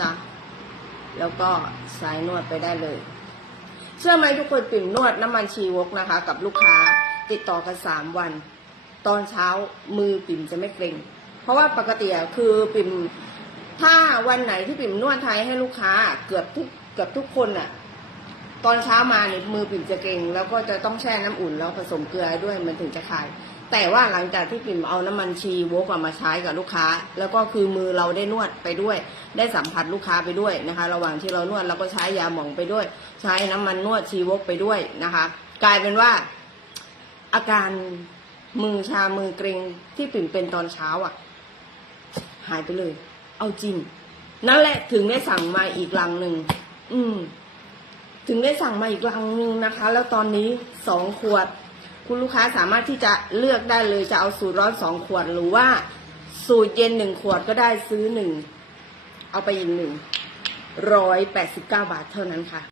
ซะ แล้วก็สายนวดไปได้เลย เชื่อไหมทุกคนปิ่มนวดน้ำมันชีวกนะคะ กับลูกค้าติดต่อกันสามวัน ตอนเช้ามือปิ่มจะไม่เกร็ง เพราะว่าปกติคือปิ่มถ้าวันไหนที่ปิ่มนวดไทยให้ลูกค้าเกือบทุกเกือบทุกคนอะ ตอนเช้ามาเนี่ยมือปิ่มจะเกร็งแล้วก็จะต้องแช่น้ำอุ่นแล้วผสมเกลือด้วยมันถึงจะคลาย แต่ว่าหลังจากที่ปิ่มเอาน้ำมันชีวกอะมาใช้กับลูกค้า แล้วก็คือมือเราได้นวดไปด้วย ได้สัมผัสลูกค้าไปด้วยนะคะ ระหว่างที่เรานวดเราก็ใช้ยาหมองไปด้วย ใช้น้ำมันนวดชีวกไปด้วยนะคะ กลายเป็นว่าอาการมือชามือเกรงที่ปิ่มเป็นตอนเช้าอะ หายไปเลย เอาจริง นั่นแหละถึงได้สั่งมาอีกลังหนึ่งอืม ถึงได้สั่งมาอีกลังนึงนะคะ แล้วตอนนี้สองขวด คุณลูกค้าสามารถที่จะเลือกได้เลยจะเอาสูตรร้อนสองขวดหรือว่าสูตรเย็นหนึ่งขวดก็ได้ซื้อหนึ่งเอาไปอีกหนึ่งร้อยแปดสิบเก้าบาทเท่านั้นค่ะ